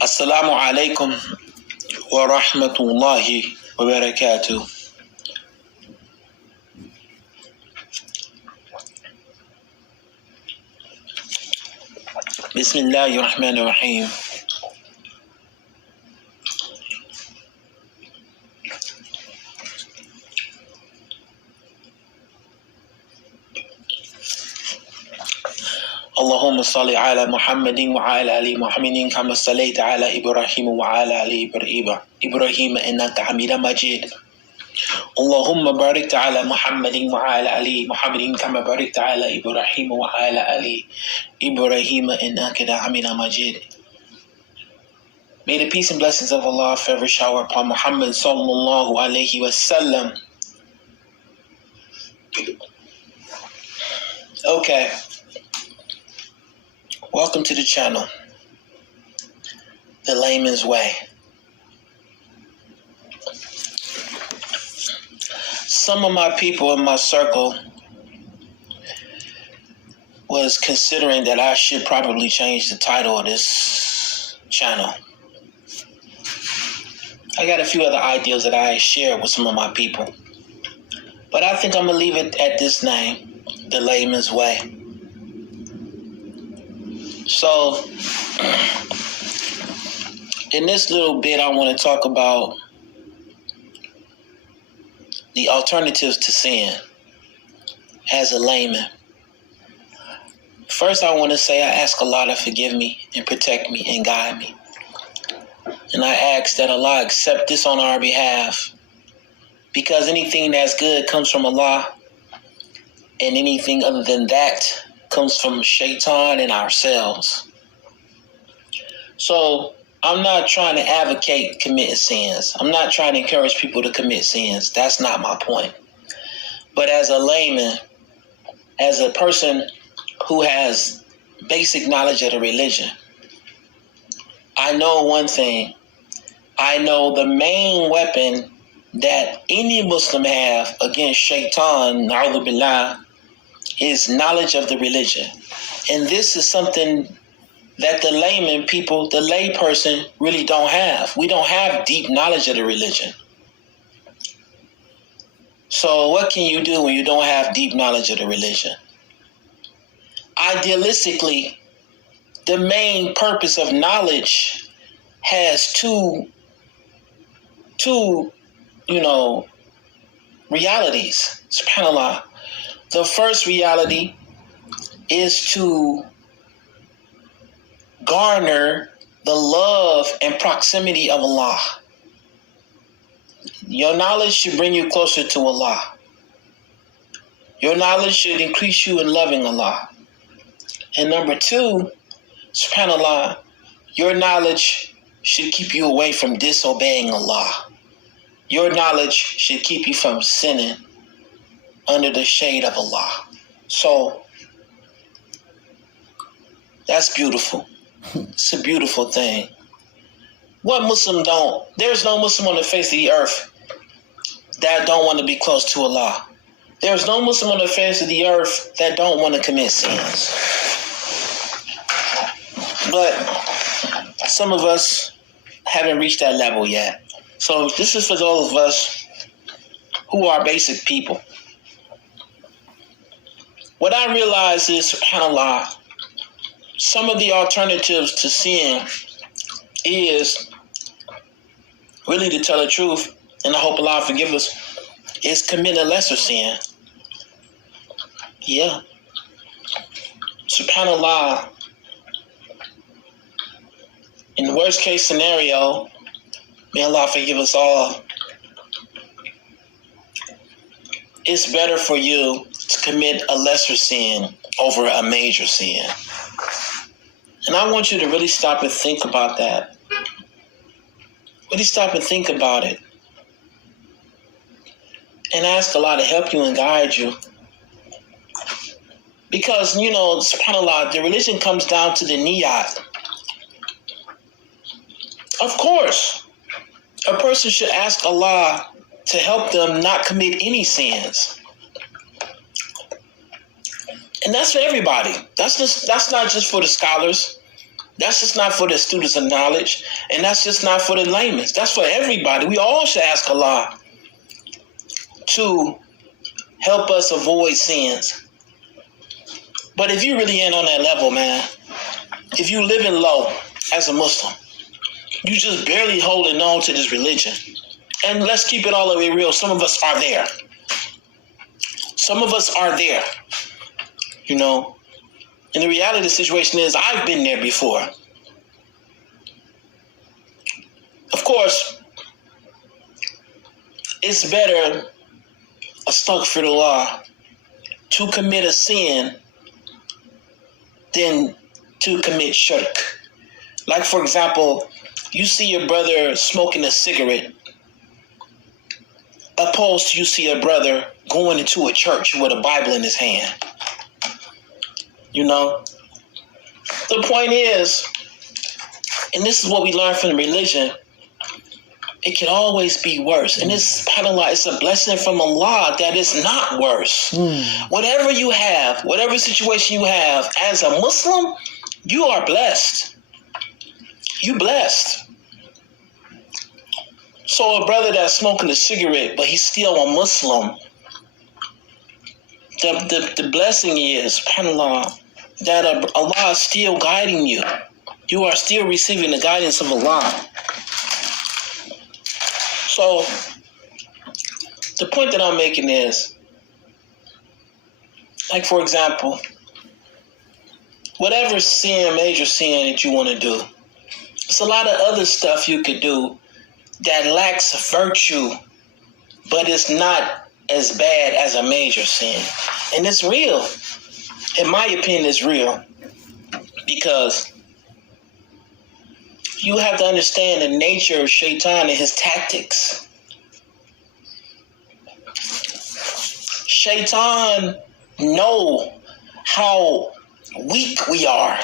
Assalamu alaykum wa rahmatullahi wa barakatuh. Bismillahir Rahmanir Rahim. اللهم صل على محمد وعلى آل محمد كما صليت على إبراهيم وعلى آل إبراهيم إنك حميد مجيد. اللهم بارك على محمد وعلى آل محمد كما باركت على إبراهيم وعلى آل إبراهيم إنك حميد مجيد. May the peace and blessings of Allah forever shower upon Muhammad sallallahu alayhi wa sallam. Okay. Welcome to the channel, The Layman's Way. Some of my people in my circle was considering that I should probably change the title of this channel. I got a few other ideas that I shared with some of my people, but I think I'm going to leave it at this name, The Layman's Way. So, in this little bit, I want to talk about the alternatives to sin as a layman. First, I want to say I ask Allah to forgive me and protect me and guide me. And I ask that Allah accept this on our behalf, because anything that's good comes from Allah, and anything other than that comes from shaitan and ourselves. So I'm not trying to advocate committing sins. I'm not trying to encourage people to commit sins. That's not my point. But as a layman, as a person who has basic knowledge of the religion, I know one thing. I know the main weapon that any Muslim have against shaitan, na'udhu billah, is knowledge of the religion. And this is something that the layman people, the lay person, really don't have. We don't have deep knowledge of the religion. So what can you do when you don't have deep knowledge of the religion? Idealistically, the main purpose of knowledge has two realities. SubhanAllah. The first reality is to garner the love and proximity of Allah. Your knowledge should bring you closer to Allah. Your knowledge should increase you in loving Allah. And number two, SubhanAllah, your knowledge should keep you away from disobeying Allah. Your knowledge should keep you from sinning under the shade of Allah. So, that's beautiful. It's a beautiful thing. What Muslim don't? There's no Muslim on the face of the earth that don't want to be close to Allah. There's no Muslim on the face of the earth that don't want to commit sins. But some of us haven't reached that level yet. So this is for those of us who are basic people. What I realize is, subhanAllah, some of the alternatives to sin is, really to tell the truth, and I hope Allah forgive us, is commit a lesser sin. Yeah. SubhanAllah, in the worst case scenario, may Allah forgive us all, it's better for you to commit a lesser sin over a major sin. And I want you to really stop and think about that. Really stop and think about it. And ask Allah to help you and guide you. Because, subhanAllah, the religion comes down to the niyat. Of course, a person should ask Allah to help them not commit any sins. And that's for everybody. That's not just for the scholars. That's just not for the students of knowledge. And that's just not for the laymen. That's for everybody. We all should ask Allah to help us avoid sins. But if you really ain't on that level, man, if you living low as a Muslim, you just barely holding on to this religion. And let's keep it all the way real. Some of us are there. Some of us are there. You know, and the reality of the situation is I've been there before. Of course, it's better, astaghfirullah, to commit a sin than to commit shirk. Like, for example, you see your brother smoking a cigarette, opposed to you see a brother going into a church with a Bible in his hand. You know, the point is, and this is what we learn from the religion, it can always be worse. And it's subhanAllah, it's a blessing from Allah that it's not worse. Whatever you have, whatever situation you have as a Muslim, you are blessed. You blessed. So a brother that's smoking a cigarette, but he's still a Muslim, the blessing is, subhanAllah, that Allah is still guiding you. You are still receiving the guidance of Allah. So, the point that I'm making is, like, for example, whatever sin, major sin that you want to do, there's a lot of other stuff you could do that lacks virtue, but it's not as bad as a major sin. And it's real. In my opinion, it's real. Because you have to understand the nature of Shaitan and his tactics. Shaitan knows how weak we are.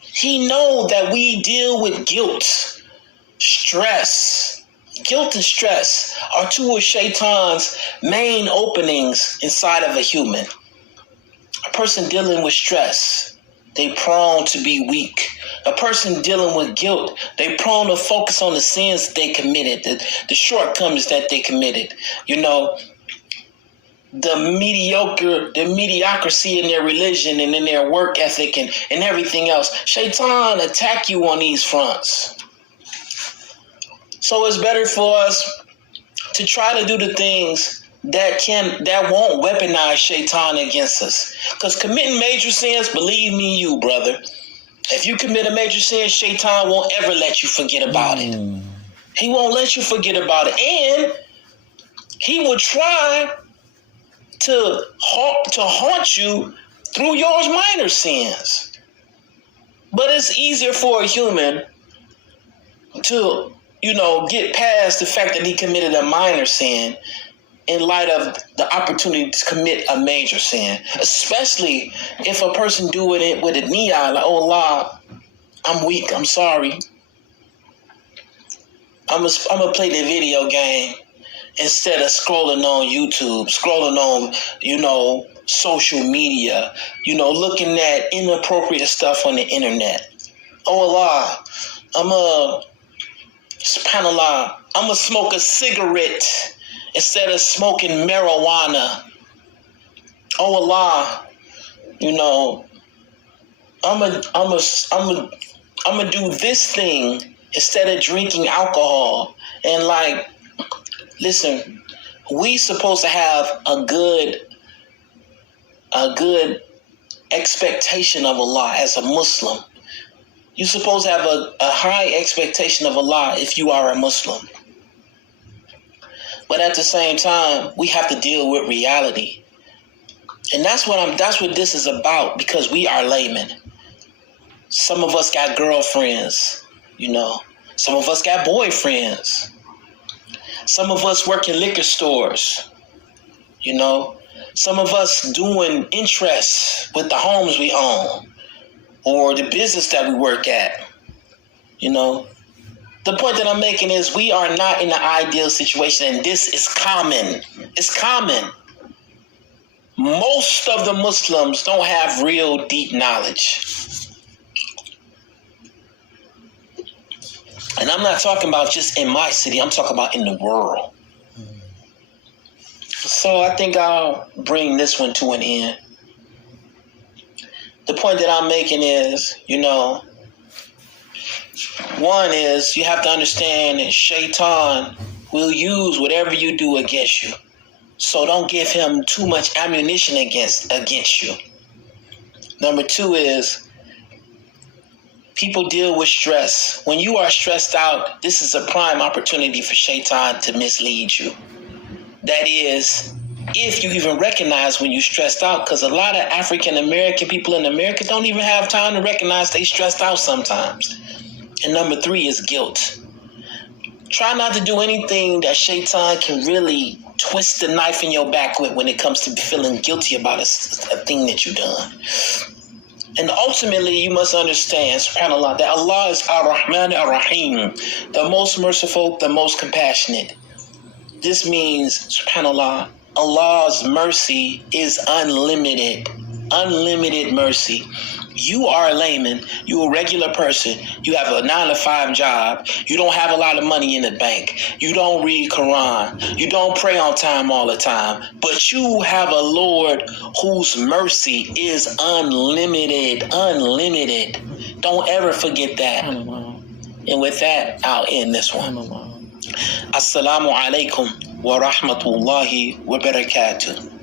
He knows that we deal with guilt, stress. Guilt and stress are two of Shaitan's main openings inside of a human. A person dealing with stress, they prone to be weak. A person dealing with guilt, they prone to focus on the sins they committed, the shortcomings that they committed. You know, the mediocrity in their religion and in their work ethic and everything else. Shaitan attack you on these fronts. So it's better for us to try to do the things that won't weaponize Shaitan against us. Because committing major sins, believe me, you brother, if you commit a major sin, Shaitan won't ever let you forget about it. He won't let you forget about it. And he will try to haunt you through your minor sins. But it's easier for a human to, get past the fact that he committed a minor sin in light of the opportunity to commit a major sin, especially if a person doing it with a niyah, like, oh Allah, I'm weak, I'm sorry. I'm gonna play the video game instead of scrolling on YouTube, scrolling on, social media, looking at inappropriate stuff on the internet. Oh Allah, subhanAllah, I'm gonna smoke a cigarette instead of smoking marijuana. Oh Allah, I'm gonna do this thing instead of drinking alcohol. And listen, we supposed to have a good expectation of Allah as a Muslim. You're supposed to have a high expectation of Allah if you are a Muslim. But at the same time, we have to deal with reality. And that's what this is about, because we are laymen. Some of us got girlfriends, Some of us got boyfriends. Some of us work in liquor stores, Some of us doing interests with the homes we own or the business that we work at, The point that I'm making is we are not in the ideal situation, and this is common. It's common. Most of the Muslims don't have real deep knowledge. And I'm not talking about just in my city. I'm talking about in the world. So I think I'll bring this one to an end. The point that I'm making is, one is you have to understand that Shaitan will use whatever you do against you. So don't give him too much ammunition against you. Number two is people deal with stress. When you are stressed out, this is a prime opportunity for Shaitan to mislead you. That is, if you even recognize when you're stressed out, because a lot of African American people in America don't even have time to recognize they stressed out sometimes. And number three is guilt. Try not to do anything that Shaitan can really twist the knife in your back with when it comes to feeling guilty about a thing that you've done. And ultimately, you must understand, subhanAllah, that Allah is Ar-Rahman Ar-Rahim, the most merciful, the most compassionate. This means, subhanAllah, Allah's mercy is unlimited. Unlimited mercy. You are a layman. You're a regular person. You have a 9-to-5 job. You don't have a lot of money in the bank. You don't read Quran. You don't pray on time all the time. But you have a Lord whose mercy is unlimited. Unlimited. Don't ever forget that. And with that, I'll end this one. Assalamu alaykum wa rahmatullahi wa barakatuh.